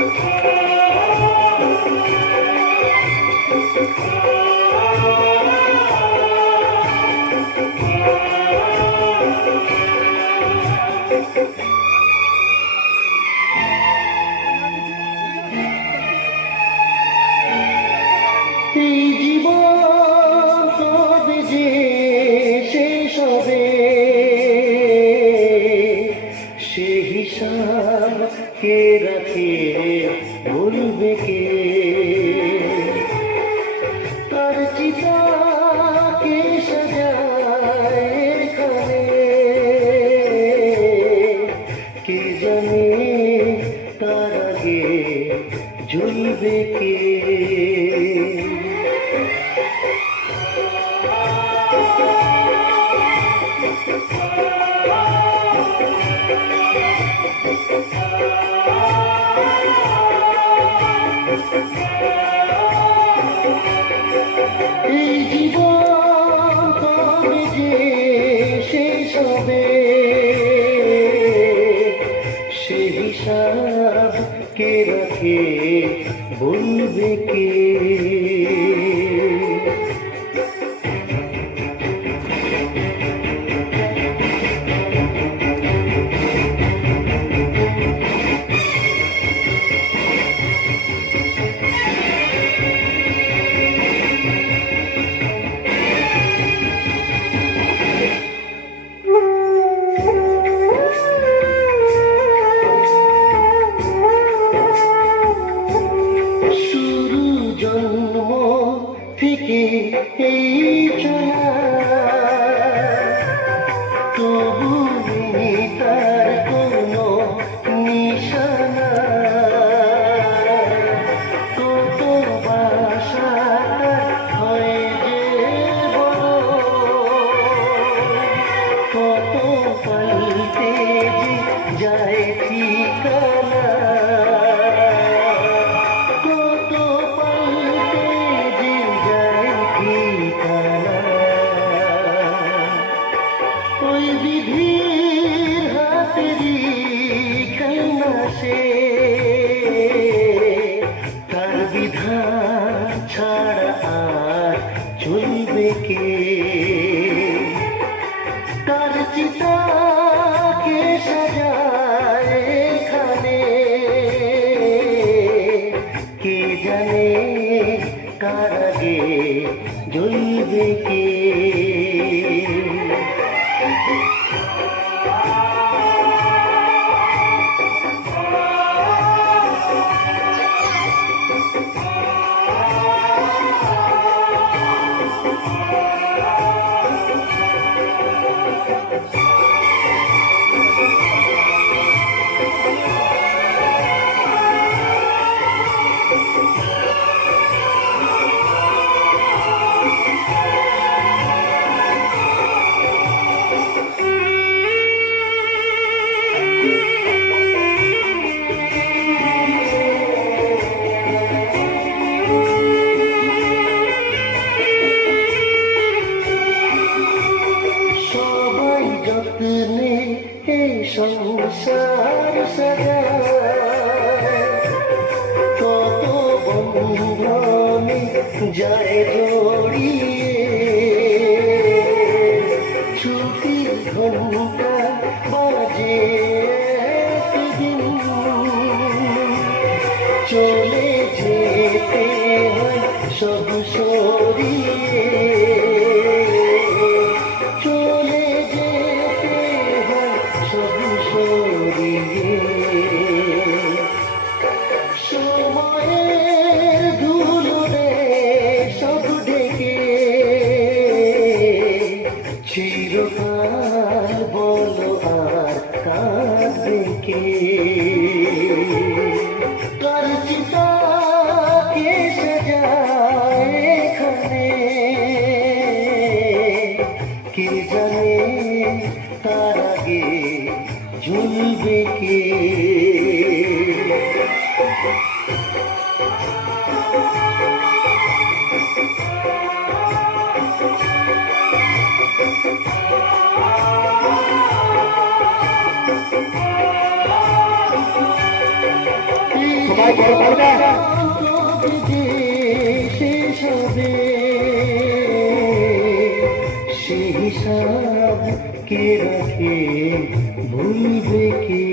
এই জীবন তবে যে শেষ হবে, সে হিসাব কে রাখে বলবে কে? তার চিতা কে সাজায় এখানে, কে জানে তার আগে জ্বলবে কে? এই জীবন তবে যে শেষ হবে, সে হিসাব কে রাখে বলবে কে? জন্ম থেকে এই চলা, তবু নেই তার কোনো নিশানা। কত বাসা হয় যে বড়, কত পাল্টে যে যায় ঠিকানা। ওই বিধির হাতেরই খেলনা সে, তার বিধান ছাড়া আর চলবে কে? তার চিতা কে সাজায় এখানে, কে জানে কার আগে জ্বলবে কে? যত্নে এই সংসার সাজায়, কত বন্ধনে যায় জড়িয়ে। ছুটির ঘন্টা বাজে একদিন, চলে যেতে হয় সব সরিয়ে। চলে যেতে হয় সব সরিয়ে। সময়ের ধুলোরে সব ঢেকে, চিরকাল বলো আর কাঁদবে কে? তার চিতা কে সাজায় এখানে, কবে যে শেষ হবে সেই হিসাব কে রাখে ভুলবে কে